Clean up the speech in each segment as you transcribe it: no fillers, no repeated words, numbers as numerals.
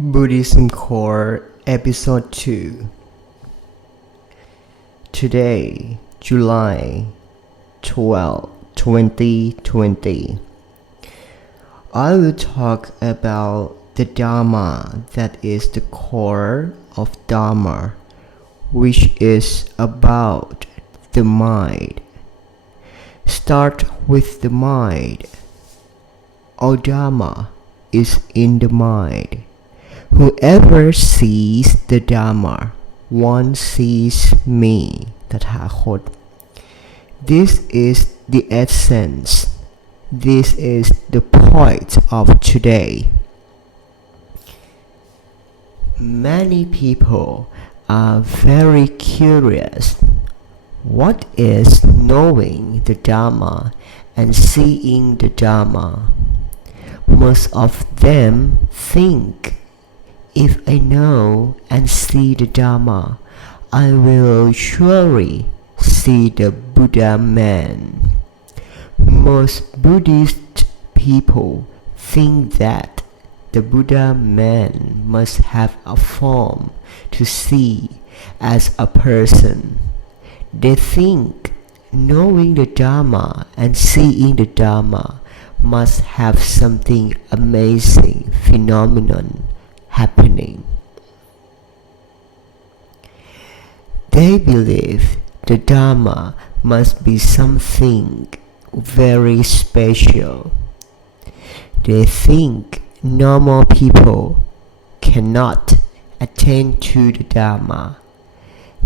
Buddhism Core Episode 2. Today, July 12, 2020, I will talk about the Dharma that is the core of Dharma, which is about the mind. Start with the mind. All Dharma is in the mind. Whoever sees the Dharma, one sees me, ตถาคต This is the essence. This is the point of today. Many people are very curious. What is knowing the Dharma and seeing the Dharma? Most of them think, if I know and see the Dharma, I will surely see the Buddha man. Most Buddhist people think that the Buddha man must have a form to see as a person. They think knowing the Dharma and seeing the Dharma must have something amazing phenomenon happening. They believe the Dharma must be something very special. They think normal people cannot attain to the Dharma.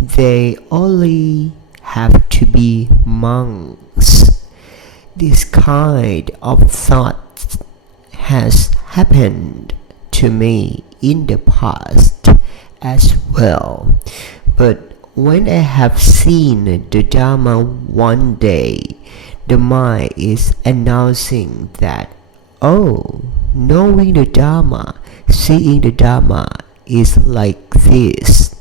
They only have to be monks. This kind of thought has happened to me in the past as well, but when I have seen the Dharma one day, the mind is announcing that, oh, knowing the Dharma, seeing the Dharma is like this.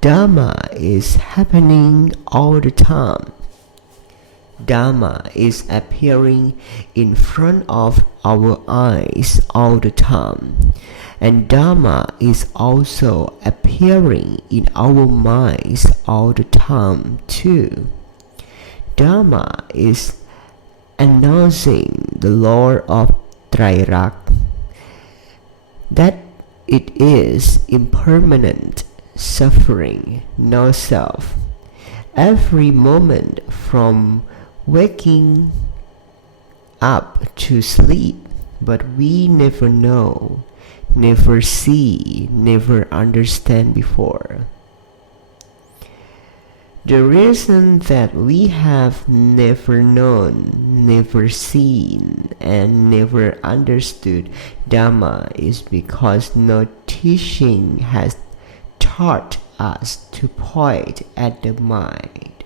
Dharma is happening all the time. Dharma is appearing in front of our eyes all the time, and Dharma is also appearing in our minds all the time too. Dharma is announcing the law of Trairaka, that it is impermanent, suffering, no self. Every moment from waking up to sleep, but we never know, never see, never understand before. The reason that we have never known, never seen, and never understood Dharma is because no teaching has taught us to point at the mind,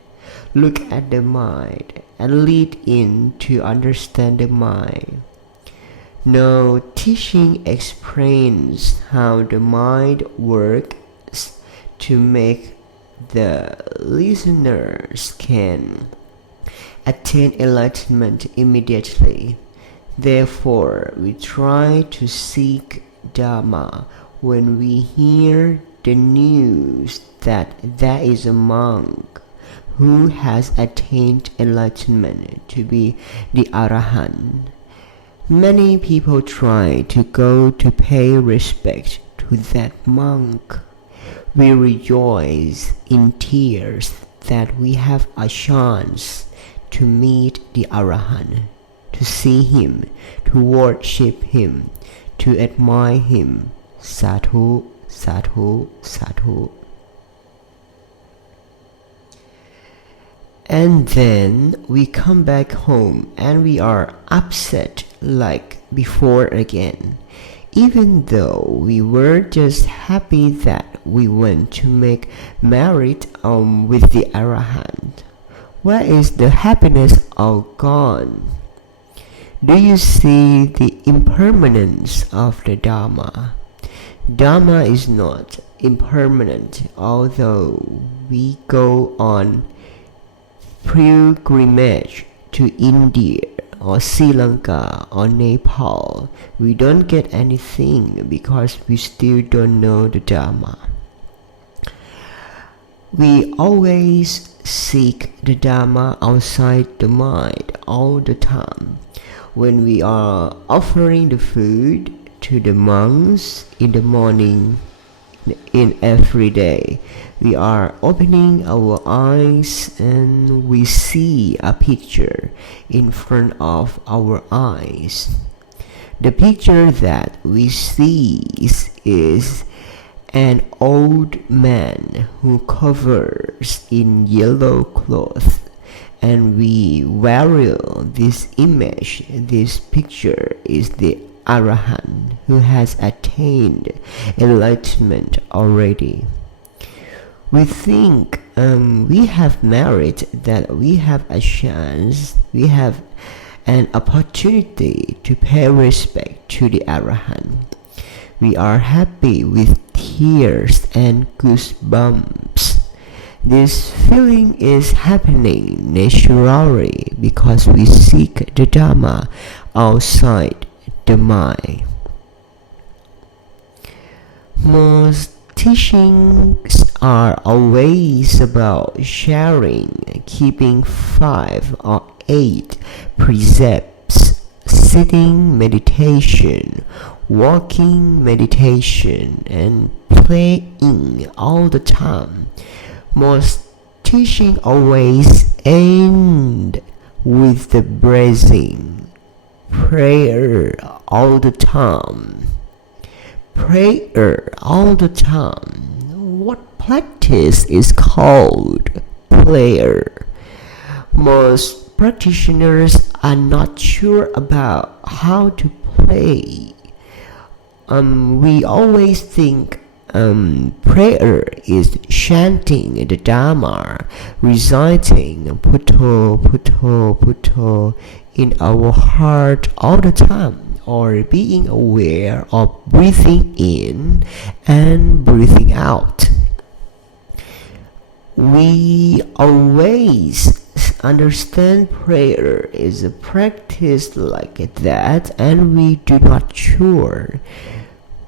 look at the mind, and lead in to understand the mind. No teaching explains how the mind works to make the listeners can attain enlightenment immediately. Therefore, we try to seek Dharma when we hear the news that there is a monk who has attained enlightenment to be the Arahant. Many people try to go to pay respect to that monk. We rejoice in tears that we have a chance to meet the Arahant, to see him, to worship him, to admire him. Sadhu, sadhu, sadhu. And then we come back home and we are upset like before again, even though we were just happy that we went to make merit with the Arahant. Where is the happiness all gone? Do you see the impermanence of the Dharma? Dharma is not impermanent, although we go on pilgrimage to India or Sri Lanka or Nepal, we don't get anything because we still don't know the Dharma. We always seek the Dharma outside the mind all the time. When we are offering the food to the monks in the morning, in every day, we are opening our eyes and we see a picture in front of our eyes. The picture that we see is an old man who covers in yellow cloth, and we value this image. This picture is the Arahant who has attained enlightenment already. We think we have merit, that we have a chance, we have an opportunity to pay respect to the Arahant. We are happy with tears and goosebumps. This feeling is happening naturally because we seek the Dharma outside the mind. Most teachings are always about sharing, keeping 5 or 8 precepts, sitting meditation, walking meditation, and playing all the time. Most teaching always end with the breathing, prayer all the time. Prayer all the time. What practice is called prayer? Most practitioners are not sure about how to pray. We always think prayer is chanting the Dharma, reciting Putto, Putto, Putto in our heart all the time, or being aware of breathing in and breathing out. We always understand prayer is a practice like that, and we do not sure.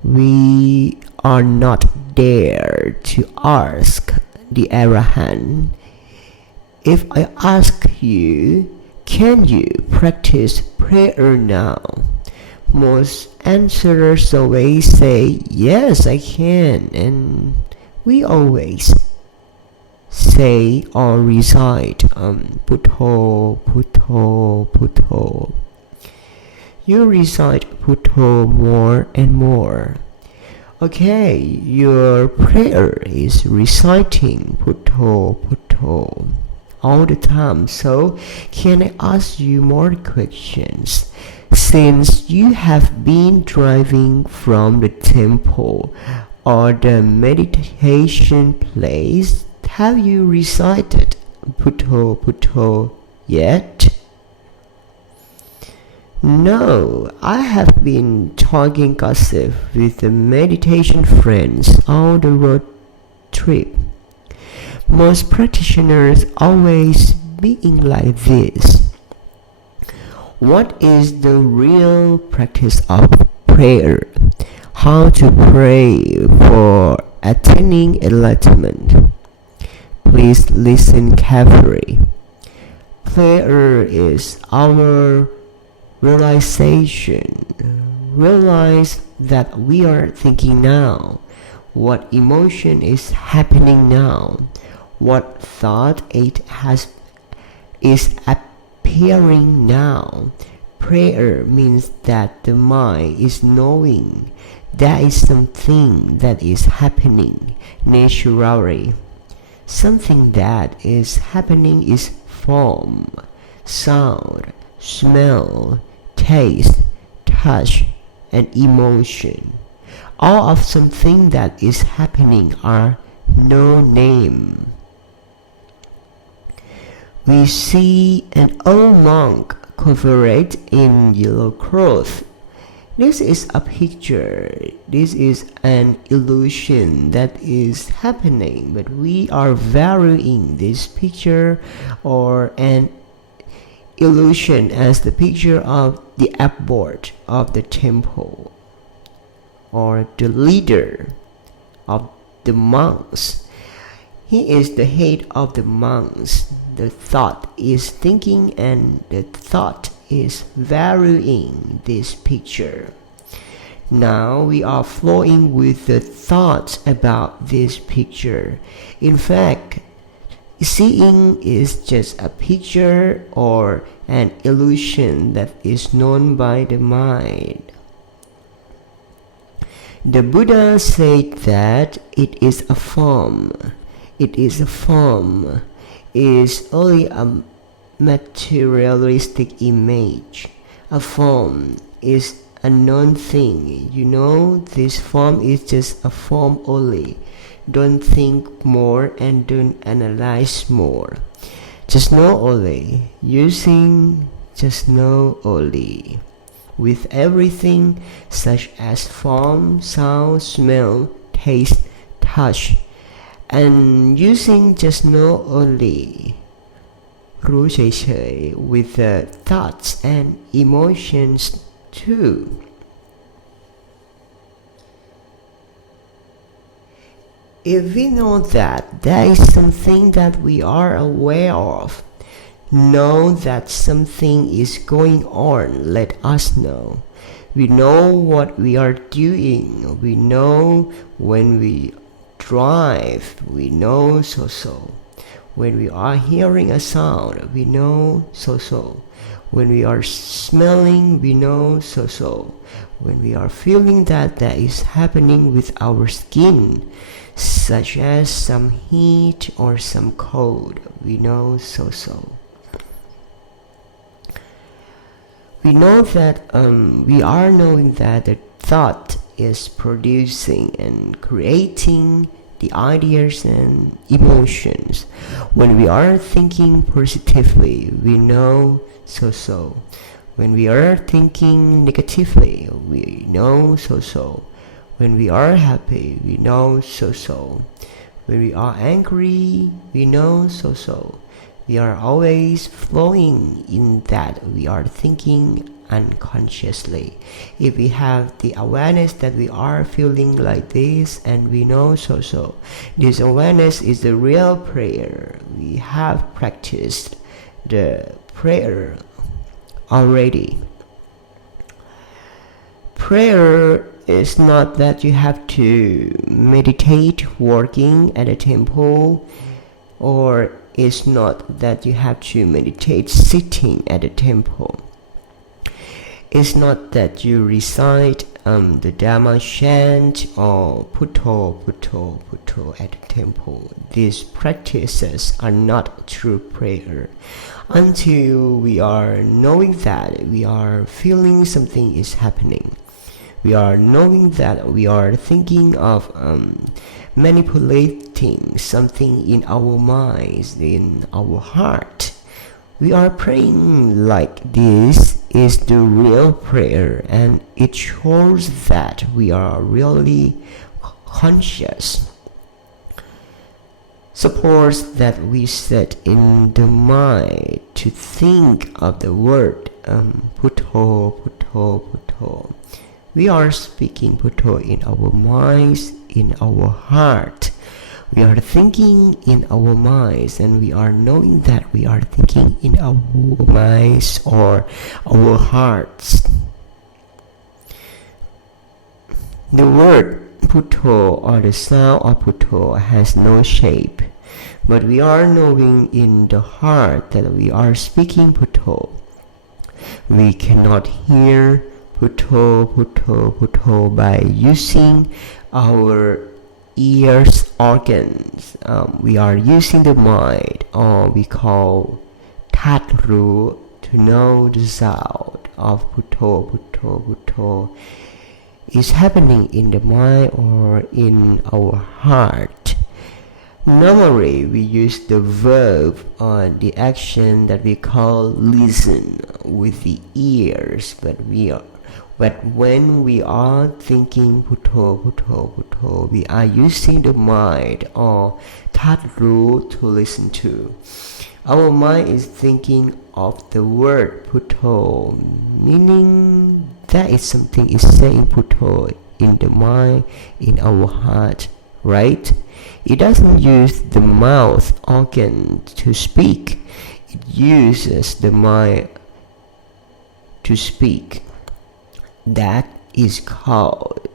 We are not dare to ask the Arahant. If I ask you, can you practice prayer now? Most answers always say, yes, I can, and we always say or recite Putto, Putto, Putto. You recite Putto more and more. Okay, your prayer is reciting Putto, Putto all the time. So, can I ask you more questions? Since you have been driving from the temple or the meditation place, have you recited Putto, Putto yet? No, I have been talking gossip with the meditation friends all the road trip. Most practitioners always being like this. What is the real practice of prayer? How to pray for attaining enlightenment? Please listen carefully. Prayer is our realization. Realize that we are thinking now. What emotion is happening now? What thought is appearing now? Prayer means that the mind is knowing there is something that is happening naturally. Something that is happening is form, sound, smell, taste, touch, and emotion. All of something that is happening are no name. We see an old monk covered in yellow cloth. This is a picture. This is an illusion that is happening, but we are valuing this picture or an illusion as the picture of the abbot of the temple or the leader of the monks. He is the head of the monks. The thought is thinking and the thought is valuing this picture. Now we are flowing with the thoughts about this picture. In fact, seeing is just a picture or an illusion that is known by the mind. The Buddha said that it is a form. It is a form. It is only a materialistic image. A form is a known thing. You know, this form is just a form only. Don't think more and don't analyze more. Just know only. Using just know only. With everything such as form, sound, smell, taste, touch, and using just know only. รู้เฉยๆ with the thoughts and emotions too. If we know that there is something that we are aware of, know that something is going on, let us know. We know what we are doing. We know when we drive. We know so. When we are hearing a sound, we know so. When we are smelling, we know so. When we are feeling that is happening with our skin, such as some heat or some cold, we know so. We know that we are knowing that the thought is producing and creating the ideas and emotions. When we are thinking positively, we know so. When we are thinking negatively, we know so. When we are happy, we know so. When we are angry, we know so. We are always flowing in that we are thinking unconsciously. If we have the awareness that we are feeling like this and we know so, this awareness is the real prayer. We have practiced the prayer already. Prayer is not that you have to meditate working at a temple, or it's not that you have to meditate sitting at a temple. It's not that you recite the Dhamma chant or Putto at the temple. These practices are not true prayer. Until we are knowing that we are feeling something is happening. We are knowing that we are thinking of manipulating something in our minds, in our heart. We are praying like this is the real prayer, and it shows that we are really conscious. Suppose that we set in the mind to think of the word Putto. We are speaking Putto in our minds, in our heart. We are thinking in our minds, and we are knowing that we are thinking in our minds or our hearts. The word Putto or the sound of Putto has no shape, but we are knowing in the heart that we are speaking Putto. We cannot hear Putto by using our ears organs. We are using the mind, or we call Tatru, to know the sound of Putto is happening in the mind or in our heart. Normally we use the verb on the action that we call listen with the ears, but when we are thinking Putto, we are using the mind or Tatru to listen to. Our mind is thinking of the word Putto, meaning that is something is saying Putto in the mind, in our heart, right? It doesn't use the mouth organ to speak. It uses the mind to speak. That is called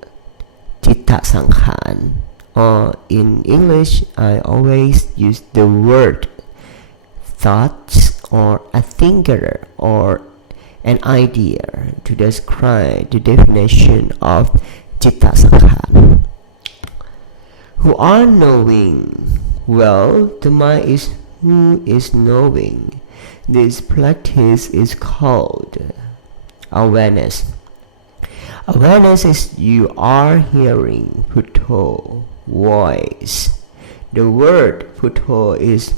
Chitta Sankhan. Or in English, I always use the word thoughts or a thinker or an idea to describe the definition of Chitta Sankhan. Who are knowing? Well, the mind is who is knowing. This practice is called awareness. Awareness is you are hearing Putto voice. The word Putto is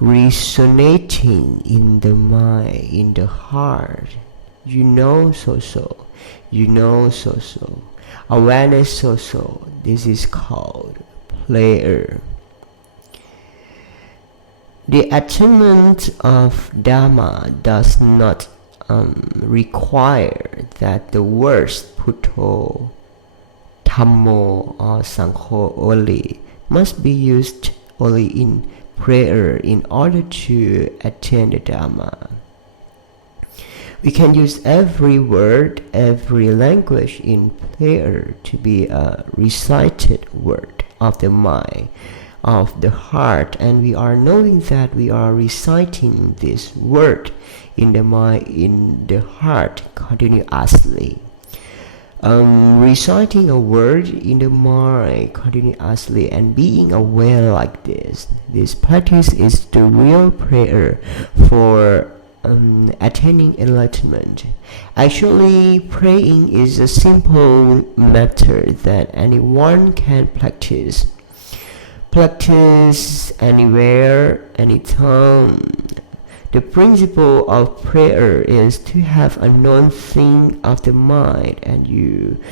resonating in the mind, in the heart. You know so. You know so. Awareness so. This is called player. The attainment of Dharma does not require that the words Putto, Dhammo or Sangho only must be used only in prayer in order to attain the Dharma. We can use every word, every language in prayer to be a recited word of the mind, of the heart, and we are knowing that we are reciting this word in the mind, in the heart continuously. Reciting a word in the mind continuously and being aware like this practice is the real prayer for attaining enlightenment. Actually, praying is a simple method that anyone can practice. Practice anywhere, anytime. The principle of prayer is to have a known thing of the mind, and you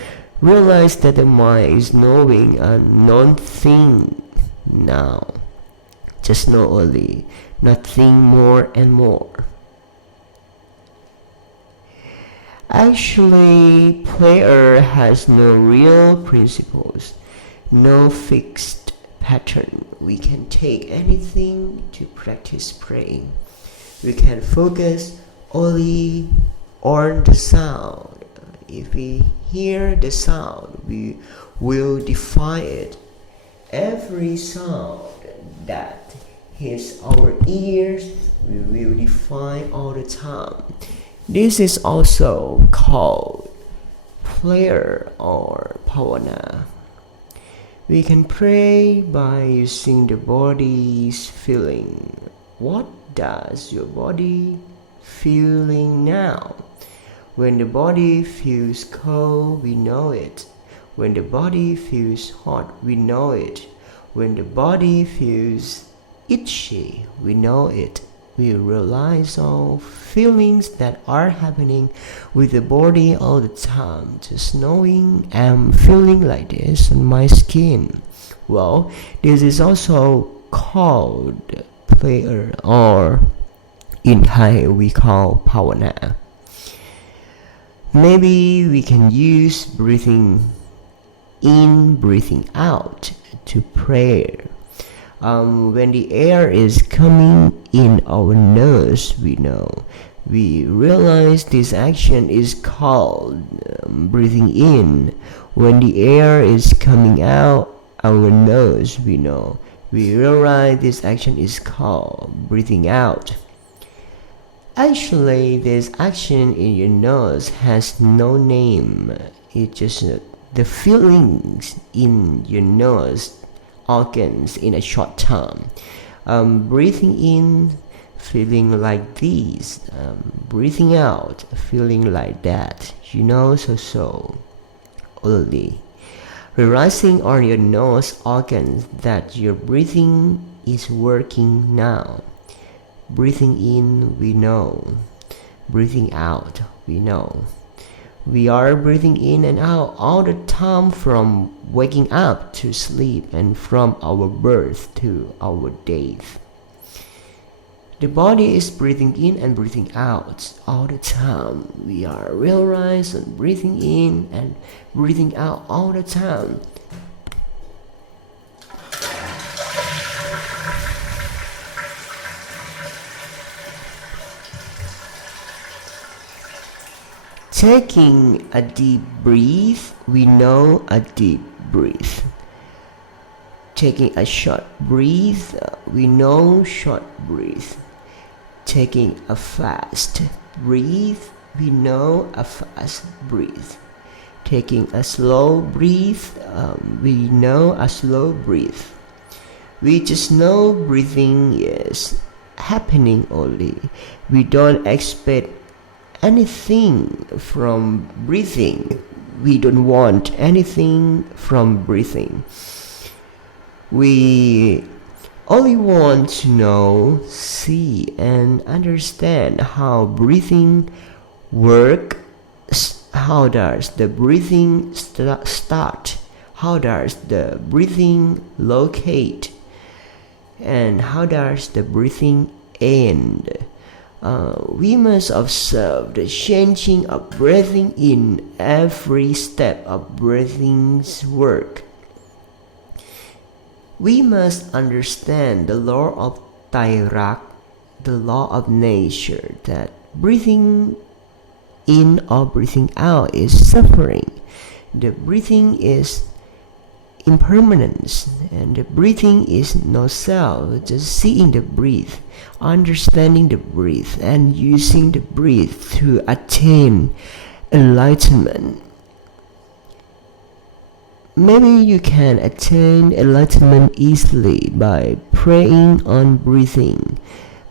realize that the mind is knowing a known thing now. Just know only, nothing more and more. Actually, prayer has no real principles, no fixed pattern. We can take anything to practice praying. We can focus only on the sound. If we hear the sound, we will define it. Every sound that hits our ears, we will define all the time. This is also called prayer or bhavana. We can pray by using the body's feeling. What does your body feeling now? When the body feels cold, we know it. When the body feels hot, we know it. When the body feels itchy, we know it. We realize all feelings that are happening with the body all the time. Just knowing I'm feeling like this on my skin. Well, this is also called prayer, or in Thai we call bhavana. Maybe we can use breathing in, breathing out to pray. When the air is coming in our nose, we realize this action is called breathing in. When the air is coming out our nose, we realize this action is called breathing out. Actually, this action in your nose has no name. It's just the feelings in your nose organs in a short time. Breathing in, feeling like this. Breathing out, feeling like that. So only. Realizing on your nose organs that your breathing is working now. Breathing in, we know. Breathing out, we know. We are breathing in and out all the time, from waking up to sleep and from our birth to our death. The body is breathing in and breathing out all the time. We are realizing breathing in and breathing out all the time. Taking a deep breath, we know a deep breath. Taking a short breath, we know short breath. Taking a fast breath, we know a fast breath. Taking a slow breath, we know a slow breath. We just know breathing is happening only. We don't expect anything from breathing. We don't want anything from breathing. We only want to know, see, and understand how breathing works. How does the breathing start? How does the breathing locate? And how does the breathing end? We must observe the changing of breathing in every step of breathing's work. We must understand the law of Tairak, the law of nature, that breathing in or breathing out is suffering. The breathing is impermanence, and the breathing is no self. Just seeing the breath, understanding the breath, and using the breath to attain enlightenment. Maybe you can attain enlightenment easily by praying on breathing,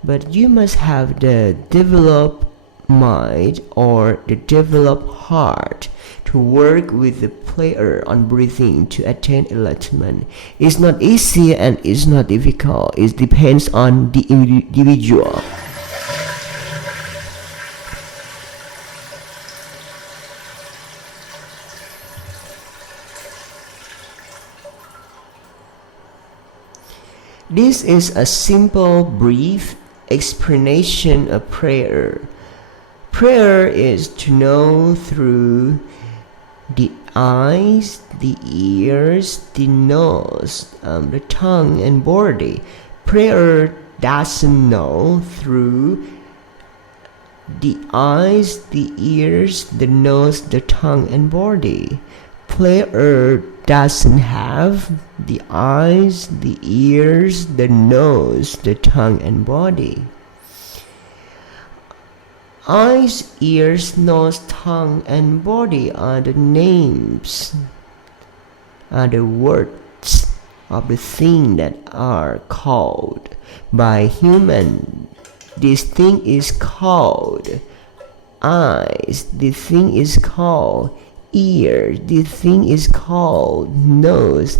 but you must have the developed mind or the developed heart to work with the prayer on breathing to attain enlightenment. It's not easy and it's not difficult. It depends on the individual. This is a simple, brief explanation of prayer. Prayer is to know through the eyes, the ears, the nose, the tongue and body. Prayer doesn't know through the eyes, the ears, the nose, the tongue and body. Prayer doesn't have the eyes, the ears, the nose, the tongue and body. Eyes, ears, nose, tongue, and body are the names, are the words of the thing that are called by human. This thing is called eyes, this thing is called ear, this thing is called nose,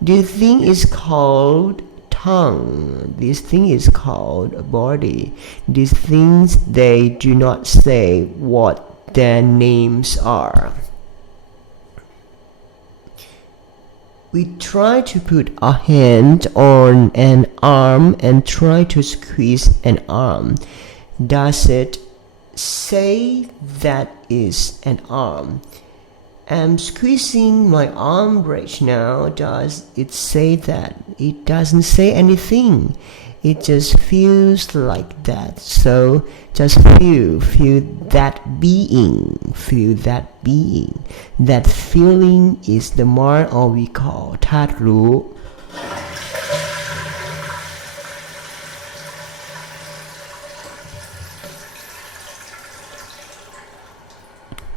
this thing is called tongue, this thing is called body. These things, they do not say what their names are. We try to put a hand on an arm and try to squeeze an arm. Does it say that is an arm? I'm squeezing my arm right now. Does it say that? It doesn't say anything. It just feels like that. So just feel that being, feel that being. That feeling is the mark, or we call ธาตุรู้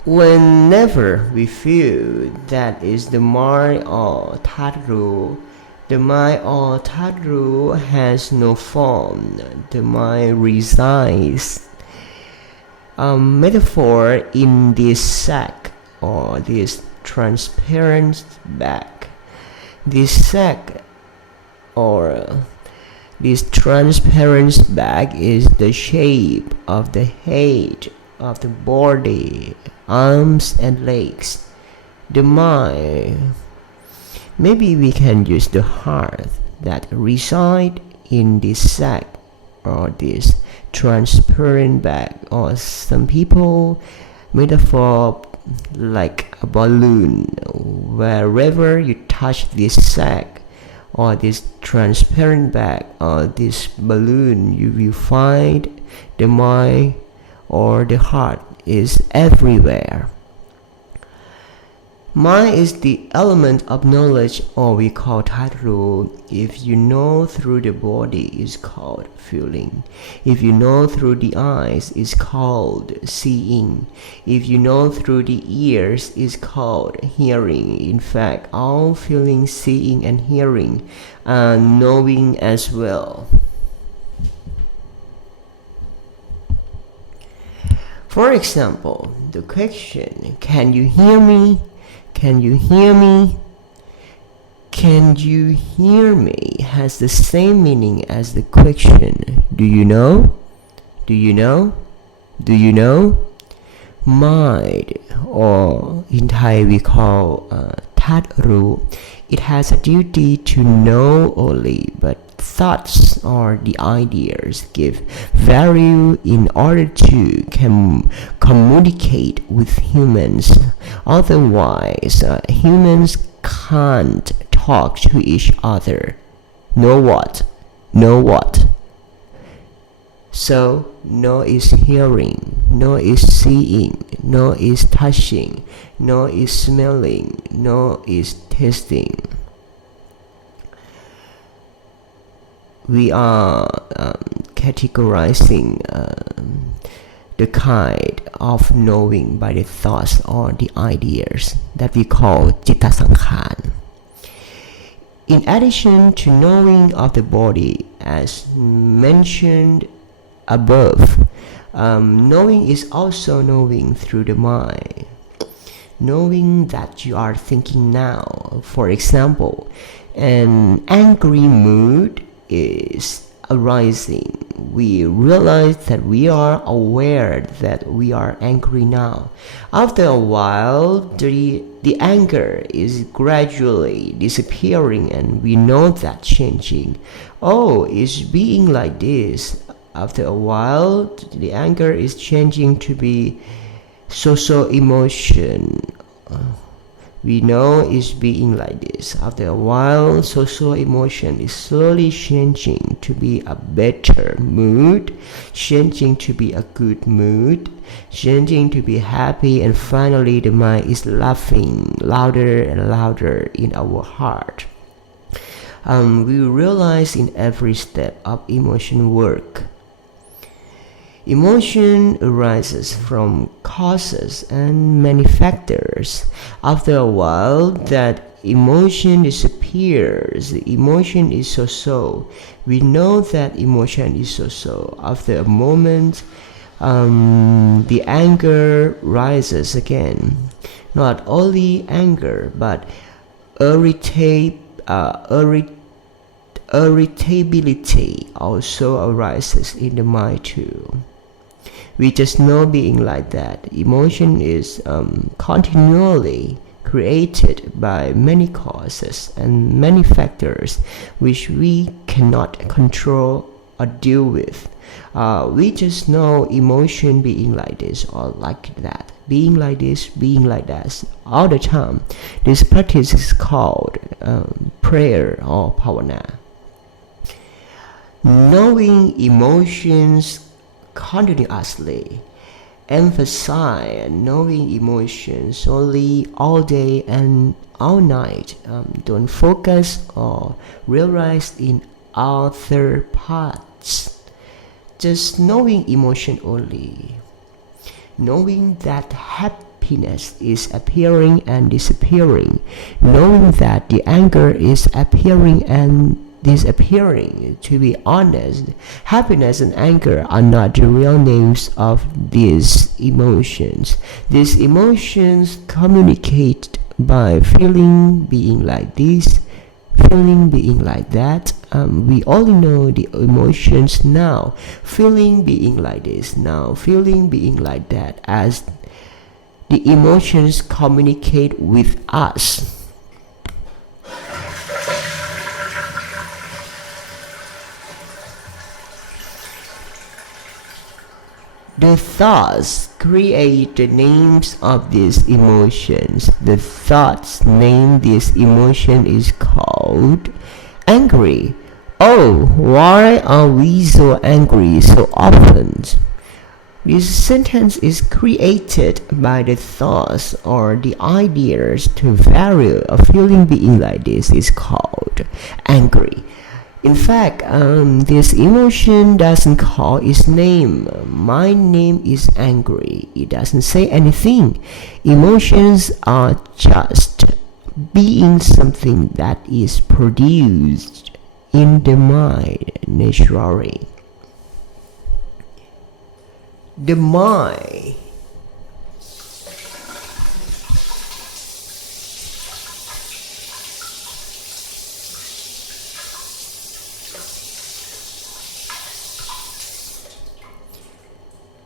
Whenever we feel that is the mind or ธาตุรู้ the mind or ธาตุรู้ has no form. The mind resides. A metaphor in this sack or this transparent bag. This sack or this transparent bag is the shape of the head, of the body, arms and legs. The mind, maybe we can use the heart that reside in this sack or this transparent bag, or some people metaphor like a balloon. Wherever you touch this sack or this transparent bag or this balloon, you will find the mind or the heart is everywhere. Mind is the element of knowledge, or we call Tattru. If you know through the body, is called feeling. If you know through the eyes, is called seeing. If you know through the ears, is called hearing. In fact, all feeling, seeing, and hearing are knowing as well. For example, the question, can you hear me? Can you hear me? Can you hear me has the same meaning as the question, do you know? Do you know? Do you know? Mind, or in Thai we call Tattru, it has a duty to know only, but thoughts or the ideas give value in order to communicate with humans. Otherwise, humans can't talk to each other. Know what? Know what? So, know is hearing, know is seeing, know is touching, know is smelling, know is tasting. We are categorizing the kind of knowing by the thoughts or the ideas that we call Citta Sankhan. In addition to knowing of the body, as mentioned above, knowing is also knowing through the mind. Knowing that you are thinking now. For example, an angry mood is arising. We realize that we are aware that we are angry now. After a while, the anger is gradually disappearing, and we know that changing. Oh, it's being like this. After a while, the anger is changing to be social emotion. We know it's being like this. After a while, social emotion is slowly changing to be a better mood, changing to be a good mood, changing to be happy, and finally the mind is laughing louder and louder in our heart. We realize in every step of emotion work. Emotion arises from causes and many factors. After a while, that emotion disappears. The emotion is so-so. We know that emotion is so-so. After a moment, the anger rises again. Not only anger, but irritability also arises in the mind too. We just know being like that. Emotion is continually created by many causes and many factors which we cannot control or deal with. We just know emotion being like this or like that, being like this, being like that all the time. This practice is called prayer or bhavana. Knowing emotions continuously, emphasize knowing emotions only all day and all night. Don't focus or realize in other parts. Just knowing emotion only. Knowing that happiness is appearing and disappearing. Knowing that the anger is appearing and disappearing. To be honest, happiness and anger are not the real names of these emotions. These emotions communicate by feeling being like this, feeling being like that. We only know the emotions now, feeling being like this now, feeling being like that, as the emotions communicate with us. The thoughts create the names of these emotions. The thoughts name this emotion is called angry. Oh, why are we so angry so often? This sentence is created by the thoughts or the ideas to vary a feeling being like this is called angry. In fact, this emotion doesn't call its name. My name is angry. It doesn't say anything. Emotions are just being something that is produced in the mind naturally. The mind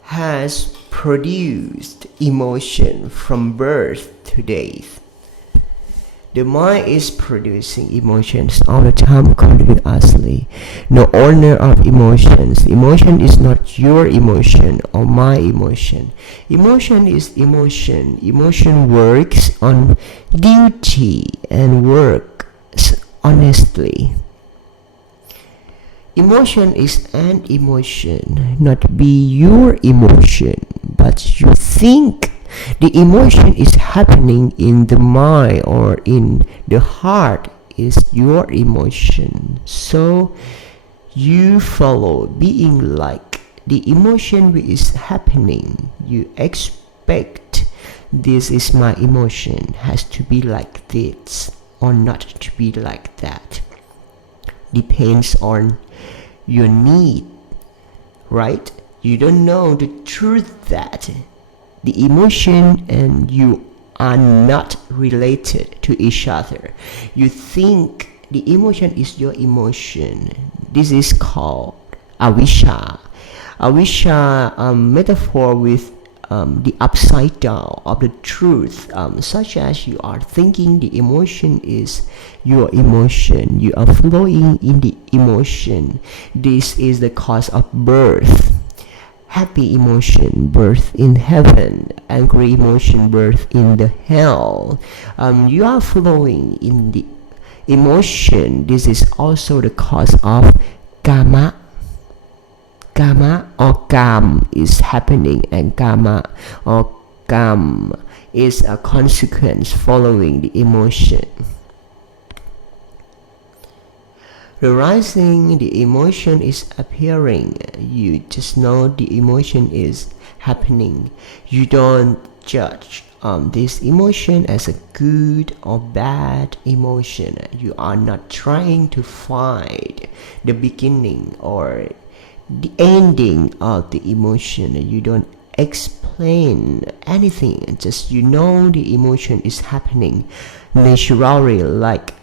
has produced emotion from birth to death. The mind is producing emotions all the time continuously. No owner of emotions. Emotion is not your emotion or my emotion. Emotion is emotion. Emotion works on duty and works honestly. Emotion is an emotion, not be your emotion, but you think the emotion is happening in the mind or in the heart is your emotion. So you follow being like the emotion which is happening. You expect this is my emotion, has to be like this or not to be like that. Depends on your need, right? You don't know the truth that the emotion and you are not related to each other. You think the emotion is your emotion. This is called avisha. Avisha metaphor with the upside down of the truth, such as you are thinking the emotion is your emotion, you are flowing in the emotion. This is the cause of birth. Happy emotion, birth in heaven. Angry emotion, birth in the hell. You are flowing in the emotion. This is also the cause of karma. Karma or kam is happening, and karma or kam is a consequence following the emotion. Realizing the emotion is appearing, you just know the emotion is happening. You don't judge this emotion as a good or bad emotion. You are not trying to find the beginning or the ending of the emotion. You don't explain anything, just you know the emotion is happening naturally, like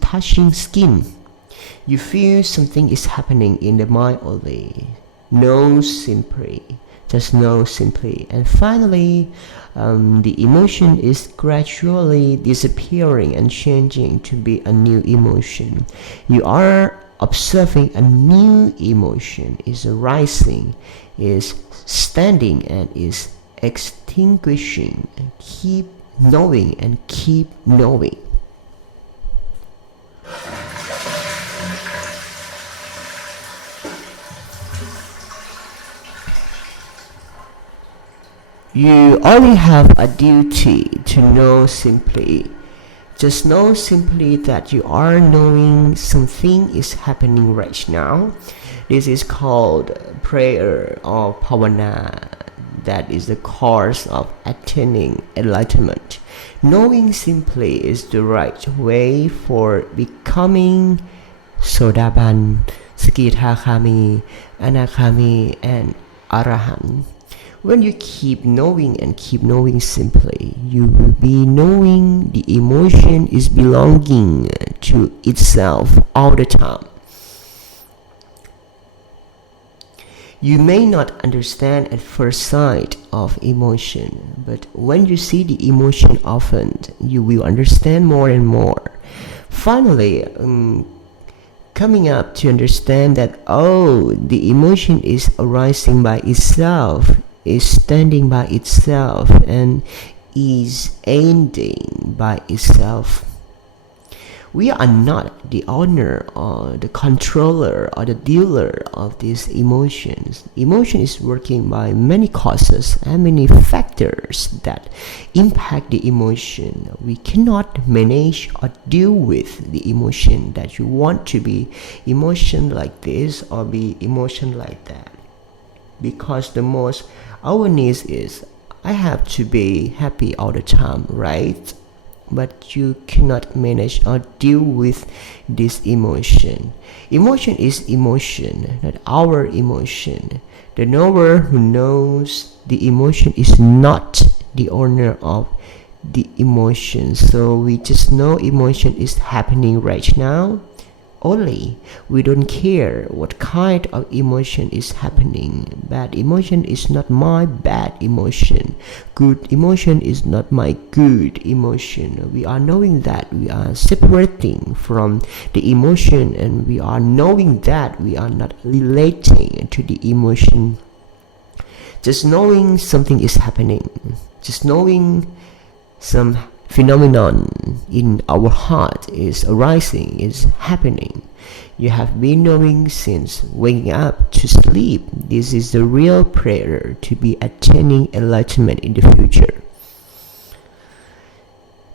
touching skin. You feel something is happening in the mind only. Know simply, just know simply. And finally, the emotion is gradually disappearing and changing to be a new emotion. You are observing a new emotion is arising, is standing, and is extinguishing. Keep knowing and keep knowing. You only have a duty to know simply. Just know simply that you are knowing something is happening right now. This is called prayer or pavana. That is the course of attaining enlightenment. Knowing simply is the right way for becoming Sodaban, Sakithakami, Anakami, and Arahant. When you keep knowing and keep knowing simply, you will be knowing the emotion is belonging to itself all the time. You may not understand at first sight of emotion, but when you see the emotion often, you will understand more and more. Finally, coming up to understand that, oh, the emotion is arising by itself is standing by itself and is ending by itself. We are not the owner or the controller or the dealer of these emotions. Emotion is working by many causes and many factors that impact the emotion. We cannot manage or deal with the emotion that you want to be emotion like this or be emotion like that. Because the most our needs is I have to be happy all the time, right? But you cannot manage or deal with this emotion. Emotion is emotion, not our emotion. The knower who knows the emotion is not the owner of the emotion. So we just know emotion is happening right now. Only we don't care what kind of emotion is happening. Bad emotion is not my bad emotion. Good emotion is not my good emotion. We are knowing that we are separating from the emotion, and we are knowing that we are not relating to the emotion. Just knowing something is happening, just knowing some phenomenon in our heart is arising, is happening. You have been knowing since waking up to sleep. This is the real prayer to be attaining enlightenment in the future.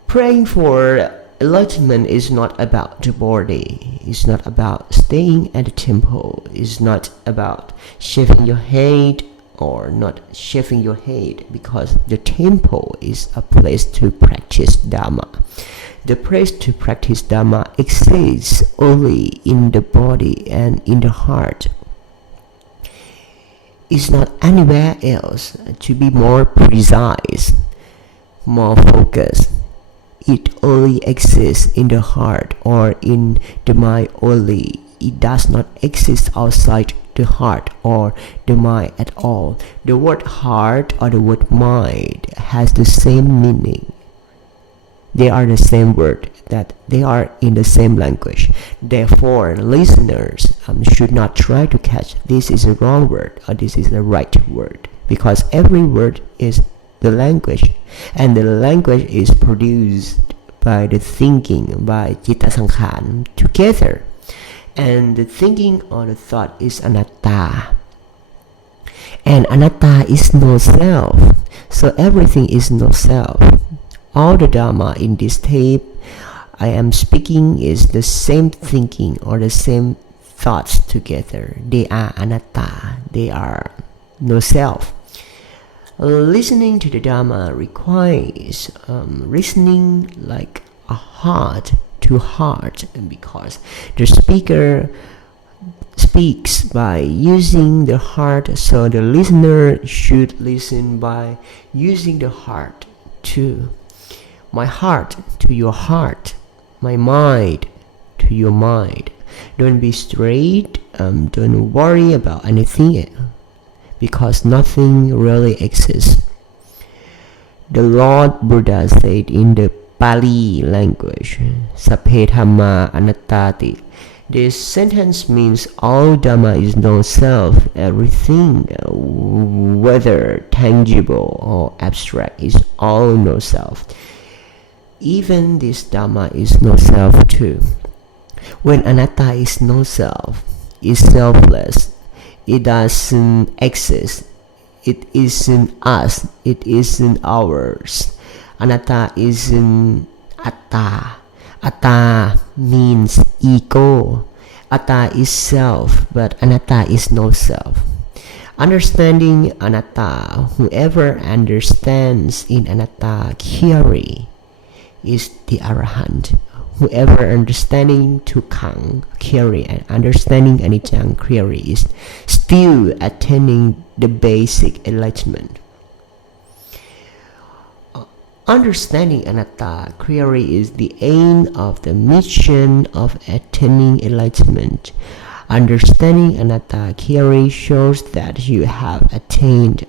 Praying for enlightenment is not about the body. It's not about staying at the temple. It's not about shaving your head or not shaving your head, because the temple is a place to practice Dharma. The place to practice Dharma exists only in the body and in the heart. It's not anywhere else. To be more precise, more focused, it only exists in the heart or in the mind only. It does not exist outside the heart or the mind at all. The word heart or the word mind has the same meaning. They are the same word, that they are in the same language. Therefore, listeners should not try to catch this is a wrong word or this is the right word, because every word is the language, and the language is produced by the thinking, by Citta Sankhan together. And the thinking or the thought is anatta. And anatta is no self. So everything is no self. All the Dharma in this tape I am speaking is the same thinking or the same thoughts together. They are anatta. They are no self. Listening to the Dharma requires listening like a heart to heart, because the speaker speaks by using the heart, so the listener should listen by using the heart too. My heart to your heart, my mind to your mind. Don't be straight, don't worry about anything, because nothing really exists. The Lord Buddha said in the Pali language, Sapphe Dhamma Anattati. This sentence means all Dhamma is no self. Everything, whether tangible or abstract, is all no self. Even this Dhamma is no self too. When anatta is no self, is selfless, it doesn't exist. It isn't us. It isn't ours. Anatta isn't atta. Atta means ego. Atta is self, but anatta is no self. Understanding anatta, whoever understands in anatta Kyari is the Arahant. Whoever understanding Tukang Kyari and understanding Anicca Kyari is still attaining the basic enlightenment. Understanding anatta clearly is the aim of the mission of attaining enlightenment. Understanding anatta clearly shows that you have attained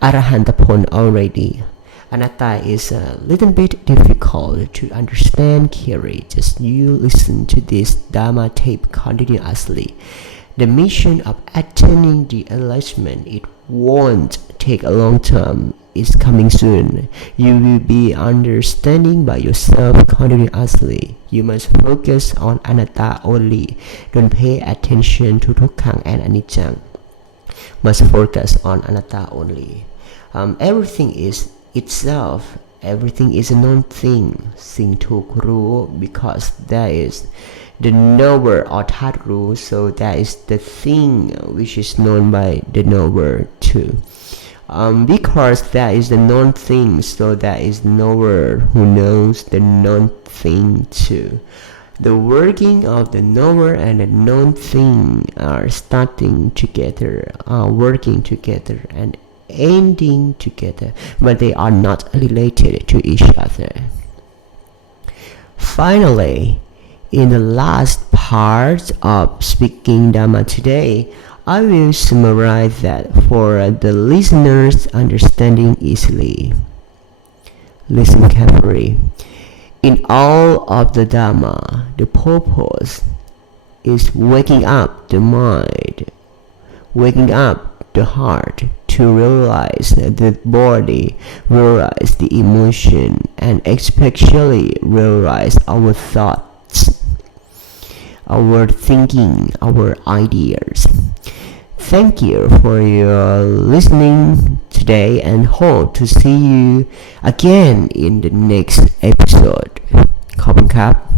arahantapon already. Anatta is a little bit difficult to understand clearly. Just you listen to this Dharma tape continuously. The mission of attaining the enlightenment, it won't take a long time. It's coming soon. You will be understanding by yourself continuously. You must focus on anatta only. Don't pay attention to dukkha and anicca. Must focus on anatta only. Everything is itself. Everything is a known thing. Sing to Guru, because that is the knower or that rule, so that is the thing which is known by the knower too. Because that is the known thing, so that is the knower who knows the known thing too. The working of the knower and the known thing are starting together, working together and ending together, but they are not related to each other. Finally, in the last part of speaking Dhamma today, I will summarize that for the listeners' understanding easily. Listen carefully. In all of the Dhamma, the purpose is waking up the mind, waking up the heart to realize the body, realize the emotion, and especially realize our thoughts, our thinking, our ideas. Thank you for your listening today and hope to see you again in the next episode. ขอบคุณครับ